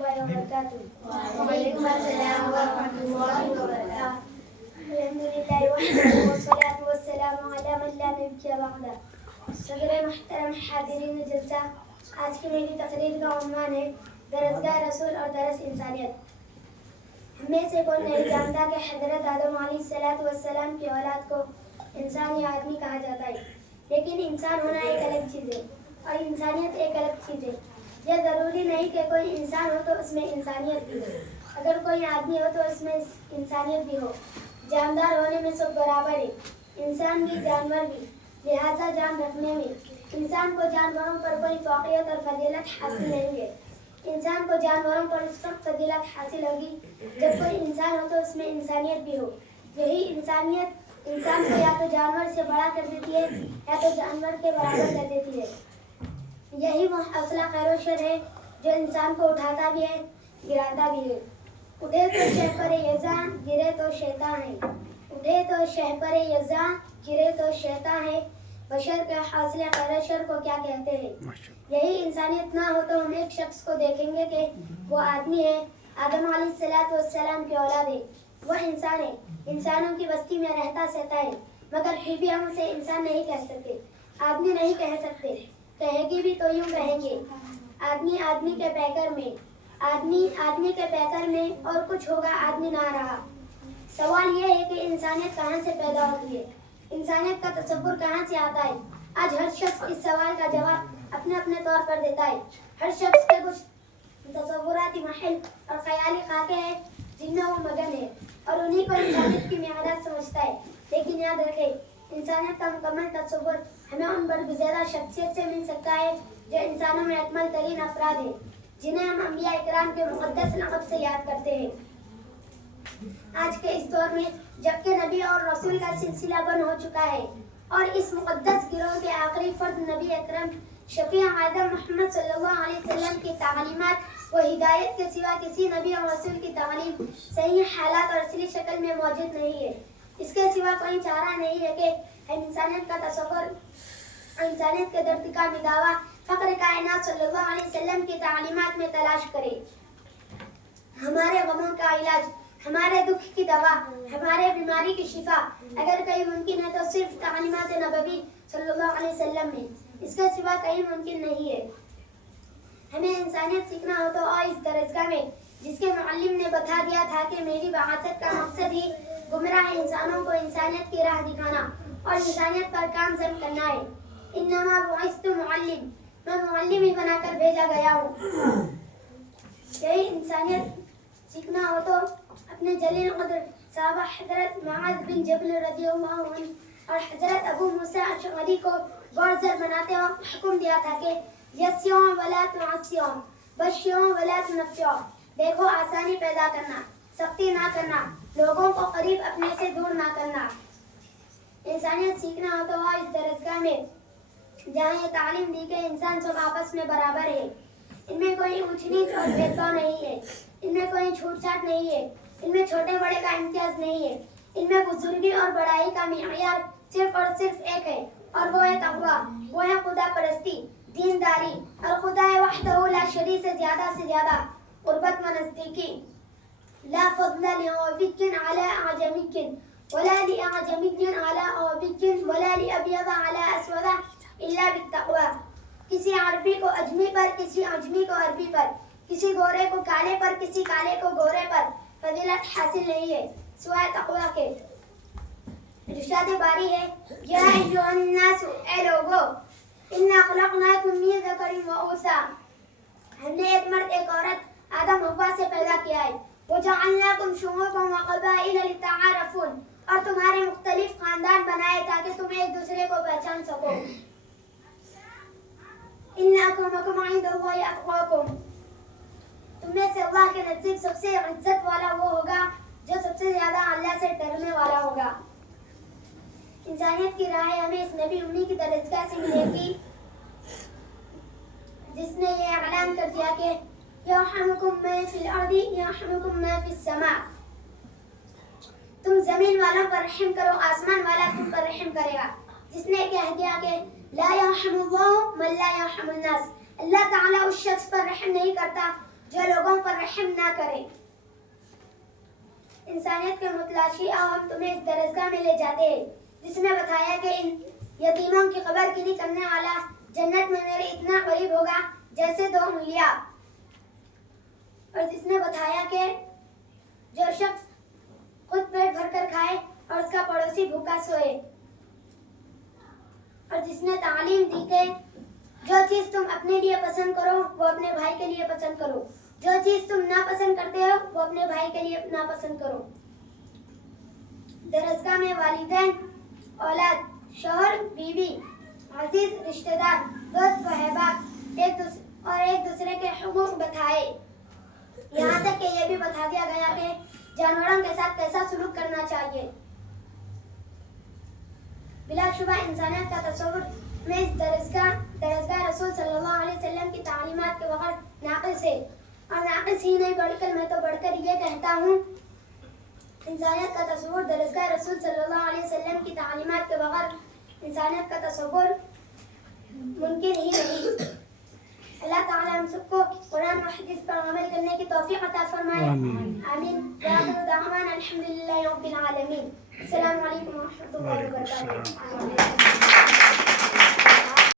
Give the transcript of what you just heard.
وعلیکم السلام ورحمۃ اللہ وبرکاتہ. الحمدللہ وحدہ والصلاۃ والسلام علی من لا نبی بعدہ. صدر محترم حاضرین جلسہ، آج کی میری تقریر کا عنوان ہے درسگاہ رسول اور درس انسانیت. ہم میں سے کوئی نہیں جانتا کہ حضرت آدم علیہ السلام کی اولاد کو انسان یا آدمی کہا جاتا ہے، لیکن انسان ہونا ایک الگ چیز ہے اور انسانیت ایک الگ چیز ہے. یہ ضروری نہیں کہ کوئی انسان ہو تو اس میں انسانیت بھی ہو، اگر کوئی آدمی ہو تو اس میں انسانیت بھی ہو. جاندار ہونے میں سب برابر ہے، انسان بھی جانور بھی، لہذا جان رکھنے میں انسان کو جانوروں پر کوئی فوقیت اور فضیلت حاصل نہیں ہے. انسان کو جانوروں پر اس وقت فضیلت حاصل ہوگی جب کوئی انسان ہو تو اس میں انسانیت بھی ہو. یہی انسانیت انسان کو یا تو جانور سے بڑا کر دیتی ہے یا تو جانور کے برابر کر دیتی ہے. یہی وہ حوصلہ خیر و شر ہے جو انسان کو اٹھاتا بھی ہے، گراتا بھی ہے. اٹھے تو شہپر یزاں گرے تو شیطان ہے، اٹھے تو شہپر یزاں گرے تو شیطان ہے. بشر کے حوصلہ خیر و شر کو کیا کہتے ہیں. یہی انسانیت نہ ہو تو ہم ایک شخص کو دیکھیں گے کہ وہ آدمی ہے، آدم علیہ السلام کی اولاد ہے، وہ انسان ہے، انسانوں کی بستی میں رہتا سہتا ہے، مگر پھر بھی ہم اسے انسان نہیں کہہ سکتے، آدمی نہیں کہہ سکتے. کہے گی بھی تو یوں کہیں گے آدمی آدمی کے پیکر میں، آدمی آدمی کے پیکر میں، اور کچھ ہوگا آدمی نہ رہا. سوال یہ ہے کہ انسانیت کہاں سے پیدا ہوتی ہے، انسانیت کا تصور کہاں سے آتا ہے. آج ہر شخص اس سوال کا جواب اپنے اپنے طور پر دیتا ہے. ہر شخص کے کچھ تصوراتی محل اور خیالی خاکے ہیں جن میں وہ مگن ہے اور انہی کو انسانیت کی معیارات سمجھتا ہے. لیکن یاد رکھے، انسانیت کا مکمل تصور ہمیں ان برگزیدہ شخصیت سے مل سکتا ہے جو انسانوں میں اکمل ترین افراد ہیں، جنہیں ہم انبیاء اکرام کے مقدس لقب سے یاد کرتے ہیں. آج کے اس دور میں جبکہ نبی اور رسول کا سلسلہ بند ہو چکا ہے اور اس مقدس گروہ کے آخری فرد نبی اکرم شفیع عالم محمد صلی اللہ علیہ وسلم کی تعلیمات و ہدایت کے سوا کسی نبی اور رسول کی تعلیم صحیح حالات اور اصلی شکل میں موجود نہیں ہے. اس کے سوا کوئی چارہ نہیں ہے کہ ہم انسانیت کا تصور، انسانیت کے درد کا دعویٰ فخر کائنات صلی اللہ علیہ وسلم کی تعلیمات میں تلاش کرے. ہمارے غموں کا علاج، ہمارے دکھ کی دوا، ہمارے بیماری کی شفا اگر کہیں ممکن ہے تو صرف تعلیمات نبوی صلی اللہ علیہ وسلم میں، اس کے سوا کہیں ممکن نہیں ہے. ہمیں انسانیت سیکھنا ہو تو آؤ اس درسگاہ میں جس کے معلم نے بتا دیا تھا کہ میری بعثت کا مقصد ہی گمراہ انسانوں کو انسانیت کی راہ دکھانا اور انسانیت پر کام ضبط کرنا ہے. انما بعثت معلم، میں معلم ہی بنا کر بھیجا گیا ہوں. یہی انسانیت سیکھنا ہو تو اپنے جلیل قدر صحابہ حضرت معاذ بن جبل رضی اللہ عنہ اور حضرت ابو موسیٰ اشعری کو گورزر بناتے وقت حکم دیا تھا کہ یسعوا ولا تعسعوا، بشروا ولا تنفروا. دیکھو، آسانی پیدا کرنا، سختی نہ کرنا، لوگوں کو قریب اپنے سے دور نہ کرنا. انسانیت سیکھنا ہو تو اس درسگاہ میں جہاں یہ تعلیم دی کہ انسان سب آپس میں برابر ہے، ان میں کوئی اونچ نیچ اور بھید بھاؤ نہیں ہے، ان میں کوئی چھوٹ چھاٹ نہیں ہے، ان میں چھوٹے بڑے کا امتیاز نہیں ہے، ان میں بزرگی اور بڑائی کا معیار صرف اور صرف ایک ہے اور وہ ہے تقویٰ، وہ ہے خدا پرستی، دینداری اور خدا وحدہ لا شریک سے زیادہ قربت و نزدیکی. لا فضل لعربي على أعجمي ولا لأعجمي على عربي ولا لأبيض على أسود إلا بالتقوى. کسی عربی کو اجمی پر، کسی اجمی کو عربی پر، کسی گورے کو کالے پر، کسی کالے کو گورے پر فضیلت حاصل نہیں ہے سوائے تقویٰ کے. ارشاد باری ہے، یا ایھا الناس، اے لوگو، انا خلقناکم من ذکر و انثی، ہم نے ایک مرد ایک عورت آدم حوا سے پیدا کیا ہے. وجعلناکم شعوبا وقبائل لتعارفوا، اور تمہارے مختلف خاندان بنائے تاکہ تم ایک دوسرے کو پہچان سکو. ان اکرمکم عند اللہ اتقاکم، تم میں سے اللہ کے نزدیک سب سے عزت والا وہ ہوگا جو سب سے زیادہ اللہ سے ڈرنے والا ہوگا. انسانیت کی راہ ہمیں اس نبی امی کی درسگاہ سے ملے گی جس نے یہ اعلان کر دیا کہ یرحمکم من فی الارض یرحمکم من فی السماء، تم زمین والوں پر رحم کرو، آسمان والا تم پر رحم کرے گا. جس نے کہہ دیا کہ لا یرحم اللہ من لا یرحم الناس، اللہ تعالیٰ اس شخص پر رحم نہیں کرتا جو لوگوں پر رحم نہ کریں. انسانیت کے متلاشی آؤ ہم تمہیں اس درسگاہ میں لے جاتے ہیں جس میں بتایا کہ ان یتیموں کی قبر گیری کرنے والا جنت میں میرے اتنا قریب ہوگا جیسے 2 انگلیاں. اور جس نے بتایا کہ جو شخص خود پیٹ بھر کر کھائے اور اس کا پڑوسی بھوکا سوئے. اور جس نے تعلیم دی کہ جو چیز تم اپنے لیے پسند کرو وہ اپنے بھائی کے لیے پسند کرو, جو چیز تم ناپسند کرتے ہو وہ اپنے بھائی کے لیے ناپسند کرو. درسگاہ میں والدین, اولاد, شوہر, بیوی, عزیز رشتہ دار, دوست و احباب ایک دوسرے کے حقوق بتائے. یہاں تک کہ یہ بھی بتا دیا گیا کہ جانوروں کے ساتھ کیسا سلوک کرنا چاہیے. بلا شبہ انسانیت کا تصور میں اس درسگاہ رسول صلی اللہ علیہ وسلم کی تعلیمات کے بغیر ناقص ہے. اور ناقص ہی نہیں بڑھ کر میں تو بڑھ کر یہ کہتا ہوں انسانیت کا تصور درسگاہ رسول صلی اللہ علیہ وسلم کی تعلیمات کے بغیر انسانیت کا تصور ممکن ہی نہیں. اللہ تعالی ہم سب کو قرآن و حدیث پر عمل کرنے کی توفیق عطا فرمائے. آمین. وآخر دعوانا الحمدللہ رب العالمین. السلام علیکم ورحمۃ اللہ وبرکاتہ.